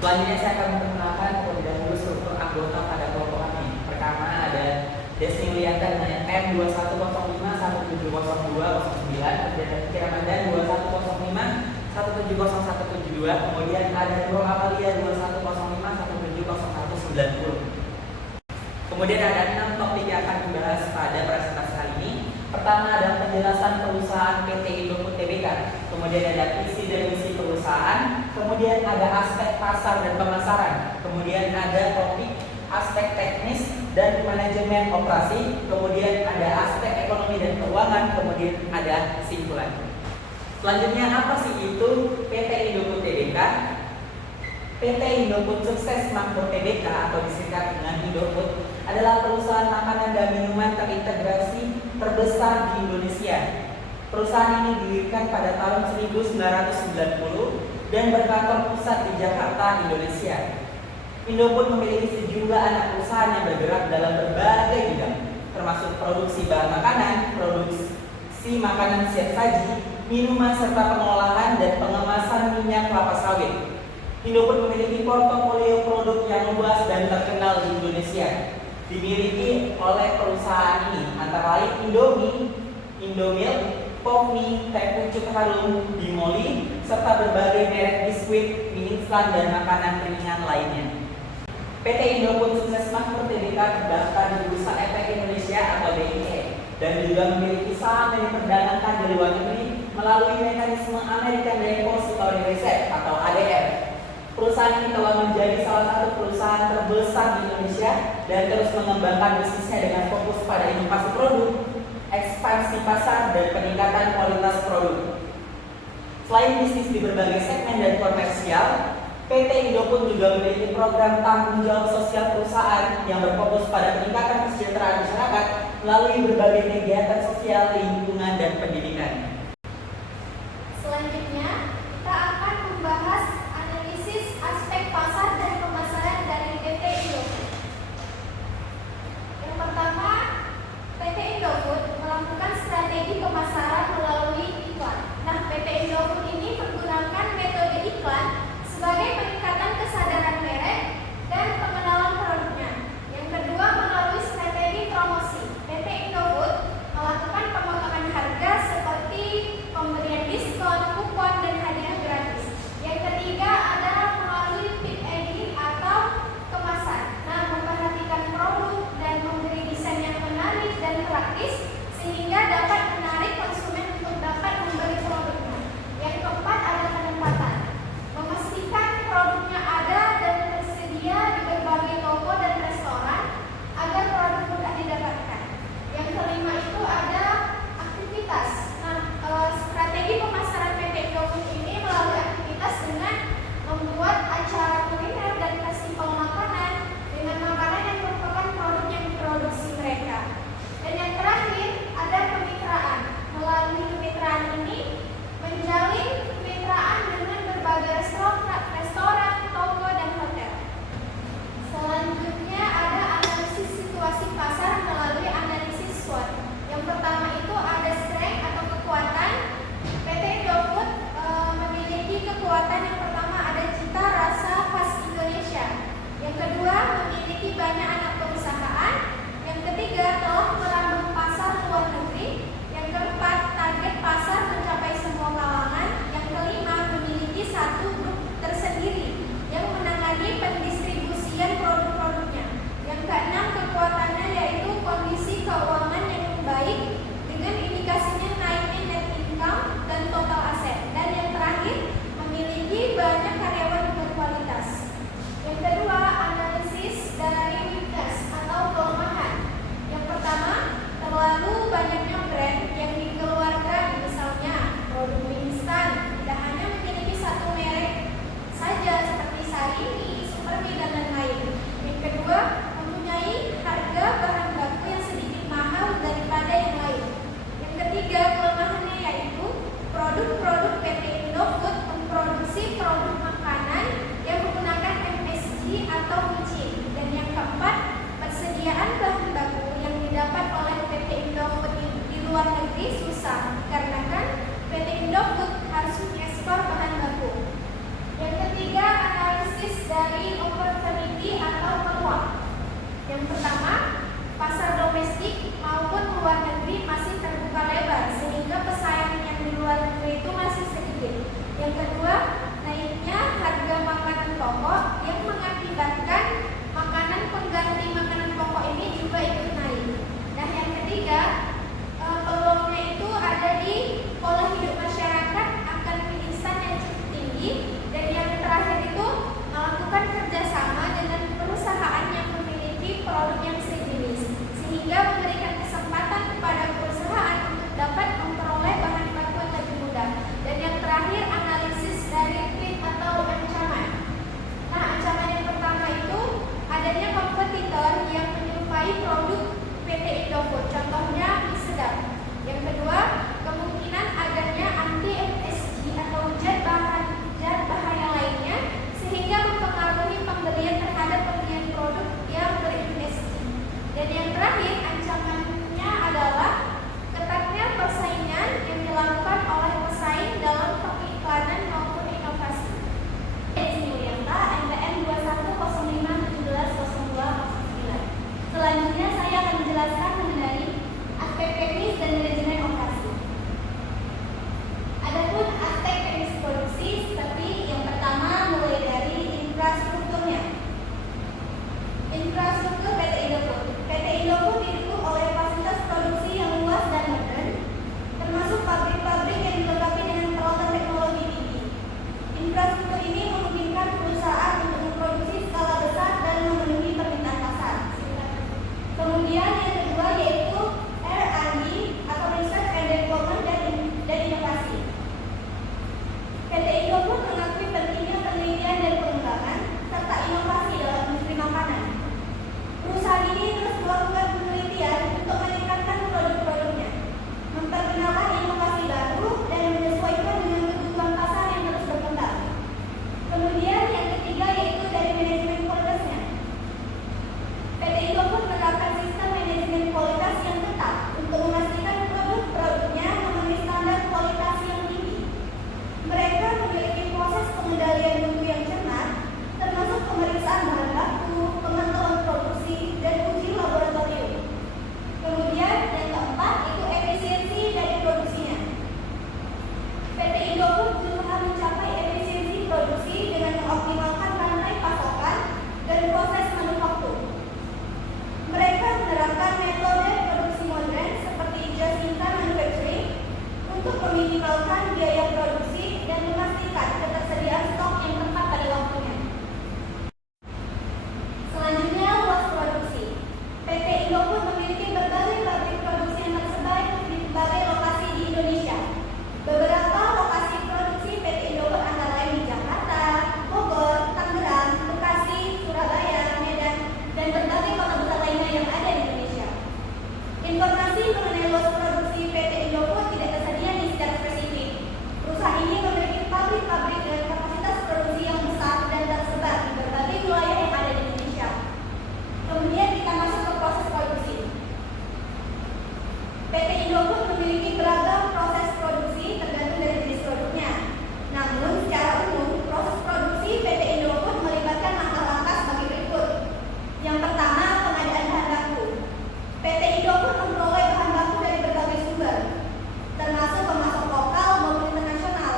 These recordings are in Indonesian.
Selanjutnya saya akan memperkenalkan terlebih dahulu struktur anggota pada kelompok kami. Pertama ada Desni Wilianta dengan M2105170209, kemudian ada Kiki Ramadan 2105170172, kemudian ada Nurul Amalia 2105170190. Kemudian ada 6 topik yang akan dibahas pada presentasi kali ini. Pertama adalah penjelasan perusahaan PT Indofood Tbk, kemudian ada visi dan misi perusahaan, kemudian ada aspek pasar dan pemasaran, kemudian ada topik aspek teknis dan manajemen operasi, kemudian ada aspek ekonomi dan keuangan, kemudian ada kesimpulan. Selanjutnya apa sih itu PT Indofood Tbk? PT Indofood Sukses Makmur Tbk atau disingkat dengan Indofood adalah perusahaan makanan dan minuman terintegrasi terbesar di Indonesia. Perusahaan ini didirikan pada tahun 1990 dan berkantor pusat di Jakarta, Indonesia. Indofood memiliki sejumlah anak perusahaan yang bergerak dalam berbagai bidang, termasuk produksi bahan makanan, produksi makanan siap saji, minuman serta pengolahan dan pengemasan minyak kelapa sawit. Indofood memiliki portofolio produk yang luas dan terkenal di Indonesia. Dimiliki oleh perusahaan ini antara lain Indomie, Indomilk, Popmi, Teh Pucuk Harum, Bimoli, serta berbagai merek biskuit, mie instan dan makanan ringan lainnya. PT Indofood Sukses Makmur Tbk terdaftar di Bursa Efek Indonesia atau BIE dan juga memiliki saham yang diperdagangkan di luar negeri melalui mekanisme American Depository Receipt atau ADR. Perusahaan ini telah menjadi salah satu perusahaan terbesar di Indonesia dan terus mengembangkan bisnisnya dengan fokus pada inovasi produk, ekspansi pasar, dan peningkatan kualitas produk. Selain bisnis di berbagai segmen dan komersial, PT Indofood juga memiliki program tanggung jawab sosial perusahaan yang berfokus pada peningkatan kesejahteraan masyarakat melalui berbagai kegiatan sosial, lingkungan, dan pendidikan. Selanjutnya, kita akan membahas analisis aspek pasar dan pemasaran dari PT Indofood. Yang pertama, PT Indofood melakukan strategi pemasaran melalui iklan. Nah, PT Indofood ini menggunakan metode iklan sebagai peningkatan kesadaran merek dan pengenalan produknya. Yang kedua, melalui strategi promosi. PT Indofood melakukan pemotongan harga seperti pemberian diskon, kupon, dan hadiah gratis. Yang ketiga adalah melalui fit editing atau kemasan. Nah, memperhatikan produk dan memberi desain yang menarik dan praktis sehingga dapat menarik konsumen untuk dapat membeli produknya. Yang keempat adalah penempatan. Memastikan produknya ada dan tersedia di berbagai toko dan restoran agar produk mudah didapatkan. Yang kelima itu ada aktivitas. Nah, strategi pemasaran PT Indofood ini melalui aktivitas dengan membuat acara kuliner dan festival makanan dengan makanan yang merupakan produk yang diproduksi mereka. Dan yang terakhir ada kemitraan. Melalui kemitraan ini menjalin kemitraan dengan berbagai restoran, toko, dan hotel. Selanjutnya ada analisis situasi pasar melalui analisis SWOT. Yang pertama itu ada strength atau kekuatan. PT Indofood memiliki kekuatan yang pertama ada cita rasa khas Indonesia. Yang kedua memiliki banyak anak perusahaan. Yang ketiga telah merambah pasar luar negeri. Yang keempat target pasar mencapai semua kalangan. Yang kelima memiliki satu grup tersendiri yang menangani pendistribusian produk-produknya. Yang keenam kekuatannya yaitu kondisi keuangan yang baik dengan indikasinya naiknya net income dan total aset. Dan yang terakhir memiliki banyak karyawan berkualitas. Yang kedua analisis dari weakness atau kelemahan. Yang pertama terlalu banyaknya brand yang dikeluarkan, misalnya produk mie instan tidak hanya memiliki satu merek saja seperti Sarini, Supermi, dan lain-lain. Yang kedua mempunyai harga bahan baku yang sedikit mahal daripada yang lain. Yang ketiga kelemahannya yaitu produk-produk PT Indofood memproduksi produk produk yang sejenis, sehingga memberikan kesempatan kepada perusahaan untuk dapat memperoleh bahan baku yang lebih mudah. Dan yang terakhir, analisis dari threat atau ancaman. Nah, ancaman yang pertama itu adanya kompetitor yang menyerupai produk PT Indofood, contohnya mie sedap. Yang kedua, kemungkinan adanya anti-MSG atau zat bahaya lainnya sehingga mempengaruhi pembelian terhadap pembelian produk yang ber-MSG. Dan yang terakhir, ancamannya adalah ketatnya persaingan yang dilakukan oleh pesaing dalam pengiklanan maupun inovasi. NPM 2105170209. Selanjutnya saya akan menjelaskan mengenai aspek teknis dan manajemen operasi. Adapun aspek teknis produksi seperti yang pertama mulai dari infrastrukturnya. Infrastruktur PT Indofood. PT Indofood didukung oleh fasilitas produksi yang luas dan modern, termasuk pabrik-pabrik yang dilengkapi dengan peralatan teknologi tinggi. Infrastruktur ini memungkinkan perusahaan untuk memproduksi skala besar dan memenuhi permintaan pasar. Kemudian yang kedua yaitu R&D atau Research and Development dan inovasi. PT Indofood mengakui pentingnya penelitian dan pengembangan serta inovasi dalam industri makanan. Perusahaan ini terus melakukan penelitian untuk meningkatkan produk-produknya, memperkenalkan inovasi baru dan menyesuaikan dengan kebutuhan pasar yang terus berkembang. Kemudian yang ketiga yaitu dari manajemen kualitasnya. PT Indofood menerapkan sistem manajemen kualitas yang ketat untuk memastikan produk-produknya memenuhi standar kualitas yang tinggi. Mereka memiliki proses pengendalian mutu yang cermat, termasuk pemeriksaan bahan baku, pemantauan produksi, dan uji laboratorium. Kemudian yang keempat itu efisiensi dari produksinya. PT Indofood berusaha mencapai efisiensi produksi dengan mengoptimalkan rantai pasokan dan proses manufaktur. Mereka menerapkan metode produksi modern seperti just-in-time manufacturing untuk meminimalkan biaya produksi dan memastikan ketersediaan stok yang tepat pada waktunya. Selanjutnya, luas produksi. PT Indofood memiliki berbagai pabrik produksi yang tersebar di berbagai lokasi di Indonesia. Beberapa lokasi produksi PT Indofood antara lain di Jakarta, Bogor, Tangerang, Bekasi, Surabaya, Medan, dan berbagai kota besar lainnya yang ada di Indonesia. Informasi mengenai luas produksi PT Indofood tidak tersedia di secara spesifik. Perusahaan ini memiliki pabrik-pabrik dengan kapasitas produksi yang besar dan tersebar di berbagai wilayah yang ada di Indonesia. Kemudian kita masuk ke proses produksi. PT Indofood memiliki beragam proses produksi tergantung dari jenis produknya. Namun, secara umum, proses produksi PT Indofood melibatkan langkah-langkah sebagai berikut. Yang pertama, pengadaan bahan baku. PT Indofood memperoleh bahan baku dari berbagai sumber, termasuk pemasok lokal maupun internasional.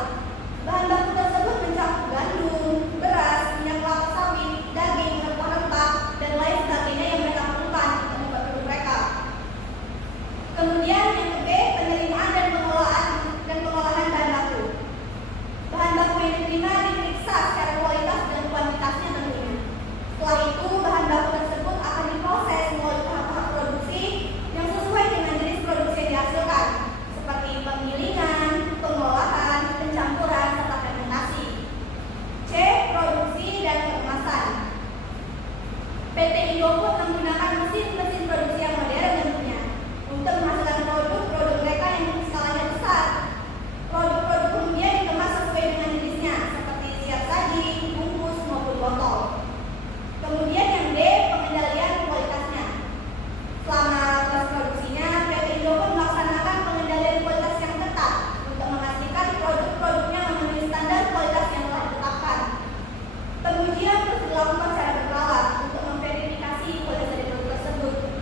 Bahan baku tersebut mencakup gandum, beras, minyak kelapa sawit, daging, rempah-rempah, dan lain sebagainya yang mereka perlukan untuk membuat produk mereka. Kemudian yang B, penerimaan dan pengolahan bahan baku. Bahan baku yang diterima diperiksa secara kualitas dan kuantitasnya tentunya. Setelah itu, bahan baku tersebut akan diproses melalui tahap-tahap produksi yang sesuai dengan jenis produksi yang dihasilkan, seperti penggilingan, pengolahan, pencampuran, serta fermentasi. C. Produksi dan pengemasan. PT Indofood menggunakan mesin-mesin produksi yang modern tentunya untuk menghasilkan produk-produk mereka yang skalanya besar. Produk-produk kemudian dikemas sesuai dengan jenisnya, seperti siap saji, bungkus, maupun botol. Kemudian yang D, pengendalian kualitasnya. Selama proses produksinya, PT Indofood melaksanakan pengendalian kualitas yang ketat untuk memastikan produk-produknya memenuhi standar kualitas yang telah ditetapkan. Pengujian terus dilakukan secara berkala untuk memverifikasi kualitas dari produk tersebut.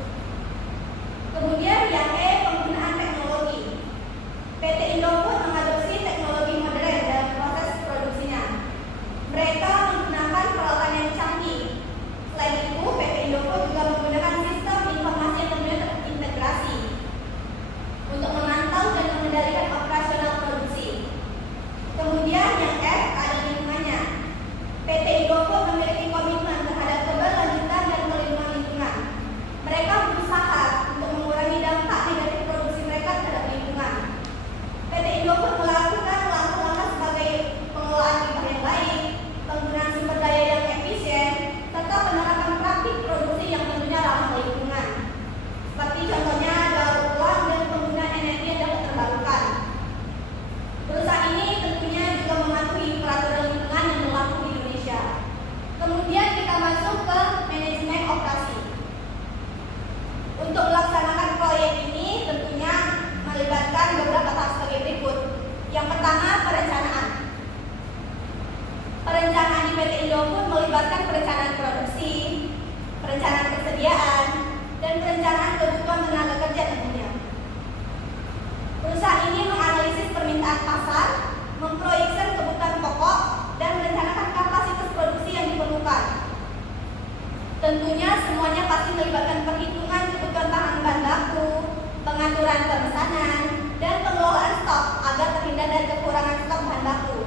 Perencanaan di PT Indofood melibatkan perencanaan produksi, perencanaan persediaan, dan perencanaan kebutuhan tenaga kerja tentunya. Perusahaan ini menganalisis permintaan pasar, memproyeksi kebutuhan pokok, dan merencanakan kapasitas produksi yang diperlukan. Tentunya semuanya pasti melibatkan perhitungan kebutuhan bahan baku, pengaturan pemesanan, dan pengelolaan stok agar terhindar dari kekurangan stok bahan baku.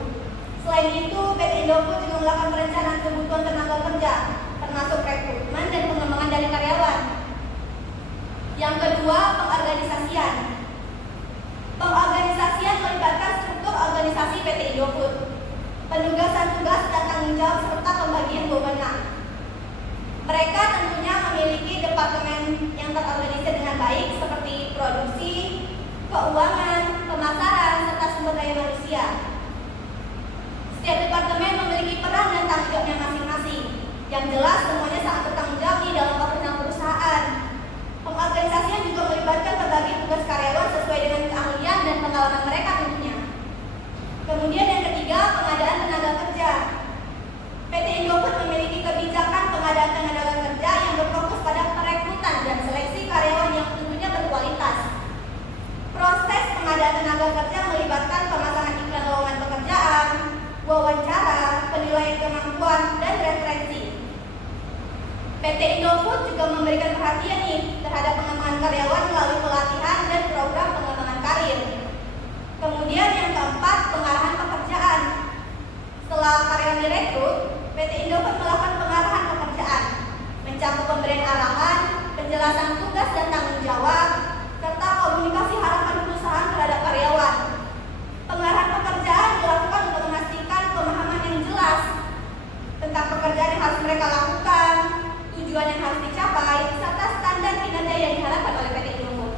Selain itu, PT Indofood juga melakukan perencanaan kebutuhan tenaga kerja, termasuk rekrutmen dan pengembangan dari karyawan. Yang kedua, pengorganisasian. Pengorganisasian melibatkan struktur organisasi PT Indofood, penugasan tugas dan tanggung jawab serta pembagian wewenang. Mereka tentunya memiliki departemen yang terorganisir dengan baik seperti produksi, keuangan, pemasaran, serta sumber daya manusia. Setiap departemen memiliki peran dan tanggung jawabnya masing-masing. Yang jelas semuanya sangat bertanggung jawab di dalam operasional perusahaan. Pengorganisasian juga melibatkan berbagai tugas karyawan sesuai dengan keahlian dan pengalaman mereka tentunya. Kemudian yang ketiga, pengadaan tenaga kerja. PT Indofood memiliki kebijakan pengadaan tenaga kerja yang berfokus pada perekrutan dan seleksi karyawan yang tentunya berkualitas. Proses pengadaan tenaga kerja melibatkan pemasangan iklan lowongan pekerjaan, wawancara, penilaian kemampuan, dan referensi. PT Indofood juga memberikan perhatian nih terhadap pengembangan karyawan melalui pelatihan dan program pengembangan karir. Kemudian yang keempat, pengarahan pekerjaan. Setelah karyawan direkrut, PT Indofood melakukan pengarahan pekerjaan, mencakup pemberian arahan, penjelasan tugas dan tanggung jawab, serta komunikasi harapan perusahaan terhadap karyawan. Pengarahan pekerjaan dilakukan untuk memastikan pemahaman yang jelas tentang pekerjaan yang harus mereka lakukan, tujuan yang harus dicapai, serta standar kinerja yang diharapkan oleh PT Indofood.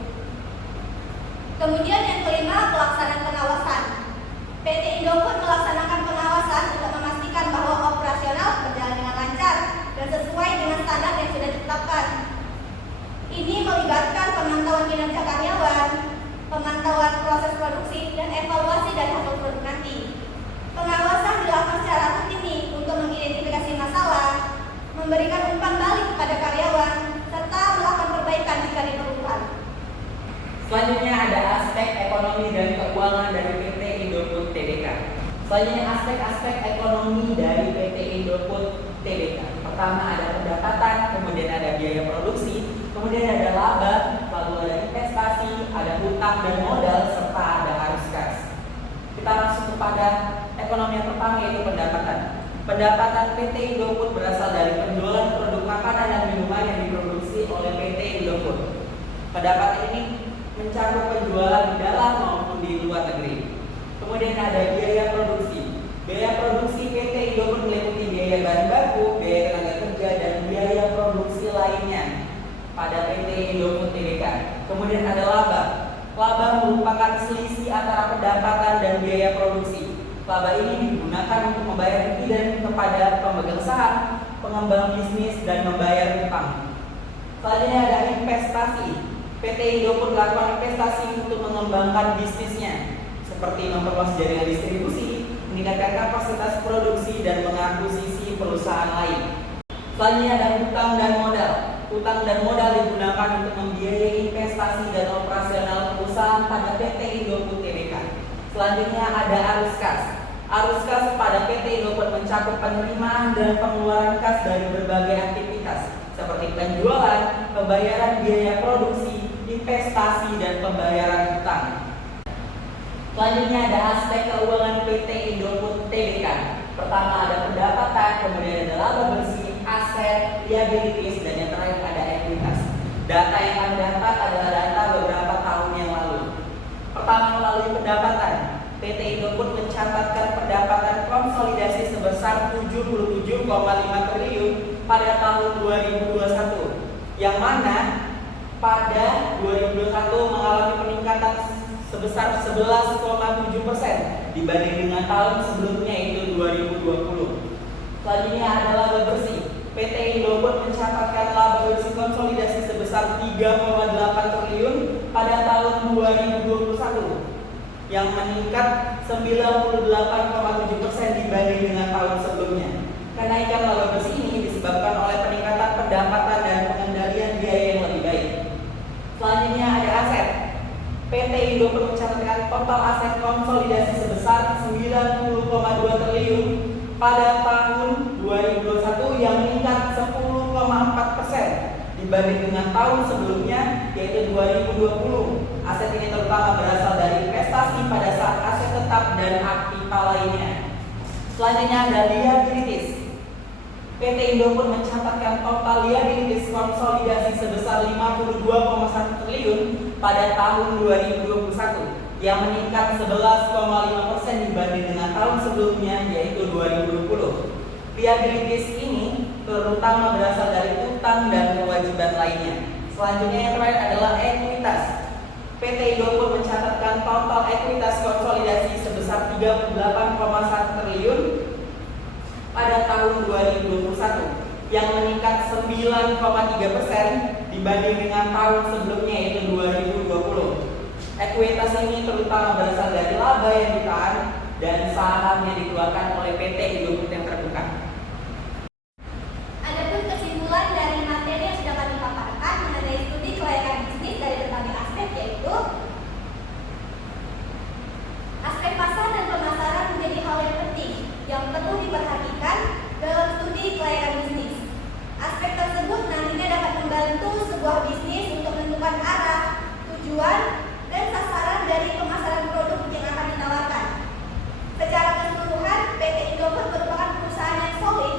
Kemudian yang kelima, pelaksanaan pengawasan. PT Indofood melaksanakan pengawasan untuk memastikan bahwa operasional berjalan dengan lancar dan sesuai dengan standar yang sudah ditetapkan. Ini melibatkan pemantauan kinerja karyawan, pemantauan proses produksi, dan evaluasi dari hasil produk nanti. Pengawasan dilakukan secara rutin nih untuk mengidentifikasi masalah, memberikan umpan balik kepada karyawan, serta melakukan perbaikan jika diperlukan. Selanjutnya ada aspek ekonomi dan keuangan dari PT Indofood Tbk. Selanjutnya aspek-aspek ekonomi dari PT Indofood Tbk. Pertama ada pendapatan, kemudian ada biaya produksi, kemudian ada laba, lalu ada investasi, ada hutang dan modal, serta ada arus kas. Kita langsung kepada ekonomi yang pertama, yaitu pendapatan. Pendapatan PT Indofood berasal dari penjualan produk makanan dan minuman yang diproduksi oleh PT Indofood. Pendapatan ini mencakup penjualan di dalam maupun di luar negeri. Kemudian ada biaya produksi. Biaya produksi PT Indofood meliputi biaya bahan baku, biaya tenaga kerja, dan biaya produksi lainnya pada PT Indofood Tbk. Kemudian ada laba. Laba merupakan selisih antara pendapatan dan biaya produksi. Laba ini digunakan untuk membayar dividen kepada pemegang saham, pengembang bisnis, dan membayar utang. Selanjutnya ada investasi. PT Indofood melakukan investasi untuk mengembangkan bisnisnya, seperti memperluas jaringan distribusi, meningkatkan kapasitas produksi, dan mengakuisisi perusahaan lain. Selanjutnya ada hutang dan modal. Hutang dan modal digunakan untuk membiayai investasi dan operasional perusahaan pada PT Indofood Tbk. Selanjutnya ada arus kas. Arus kas pada PT Indofood mencakup penerimaan dan pengeluaran kas dari berbagai aktivitas, seperti penjualan, pembayaran biaya produksi, investasi, dan pembayaran hutang. Selanjutnya ada aspek keuangan PT Indofood Tbk. Pertama ada pendapatan, kemudian ada laba bersih, aset, liabilities, dan yang terakhir ada ekuitas. Data yang kami dapat adalah data beberapa tahun yang lalu. Pertama melalui pendapatan, PT Indofood mencatatkan pendapatan konsolidasi sebesar 77,5 triliun pada tahun 2021, yang mana pada 2021 mengalami peningkatan sebesar 11,7% dibanding dengan tahun sebelumnya, yaitu 2020. Selanjutnya ada laba bersih. PT Indofood mencatatkan laba bersih konsolidasi sebesar 3,8 triliun pada tahun 2021, yang meningkat 98,7% dibanding dengan tahun sebelumnya. Kenaikan laba bersih ini disebabkan oleh peningkatan pendapatan dan pengendalian biaya yang lebih baik. Selanjutnya ada aset. PT Indofood mencatatkan total aset konsolidasi sebesar 90,2 triliun pada tahun 2021 yang meningkat 10,4% dibanding dengan tahun sebelumnya yaitu 2020. Aset ini terutama berasal dari investasi pada saat aset tetap dan aktiva lainnya. Selanjutnya ada liabilities. PT Indofood mencatatkan total liabilities konsolidasi sebesar 52,1 triliun pada tahun 2021 yang meningkat 11,5% dibanding dengan tahun sebelumnya yaitu 2020. Liabilities ini terutama berasal dari utang dan kewajiban lainnya. Selanjutnya yang terakhir adalah ekuitas. PT Indofood mencatatkan total ekuitas konsolidasi sebesar 38,1 triliun pada tahun 2021 yang meningkat 9,3% dibanding dengan tahun sebelumnya yaitu 2020. Ekuitas ini terutama berasal dari laba yang ditahan dan saham yang dikeluarkan oleh PT Indofood yang terbuka. Adapun kesimpulan dari materi yang sudah kami paparkan mengenai studi kelayakan bisnis dari berbagai aspek yaitu aspek pasar dan pemasaran menjadi hal yang penting yang perlu diperhatikan dalam studi kelayakan bisnis. Aspek tersebut nantinya dapat membantu sebuah bisnis untuk menentukan arah, tujuan, dan sasaran dari pemasaran produk yang akan ditawarkan. Secara keseluruhan, PT Indofood merupakan perusahaan yang solid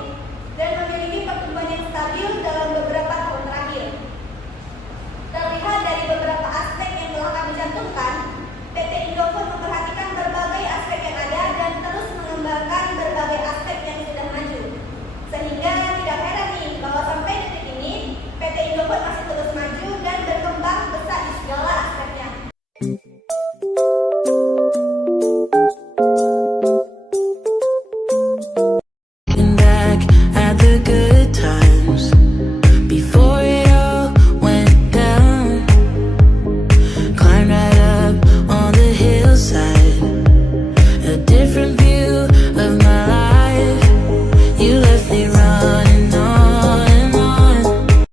dan memiliki pertumbuhan yang stabil dalam beberapa tahun terakhir. Terlihat dari beberapa aspek yang telah kami cantumkan, PT Indofood memperhatikan berbagai aspek yang ada dan terus mengembangkan berbagai aspek yang sudah maju. Sehingga tidak heran nih bahwa sampai detik ini PT Indofood masih terus maju dan berkembang besar di segala aspeknya. Back at the good times before it all went down. Climbed right up on the hillside, a different view of my life. You left me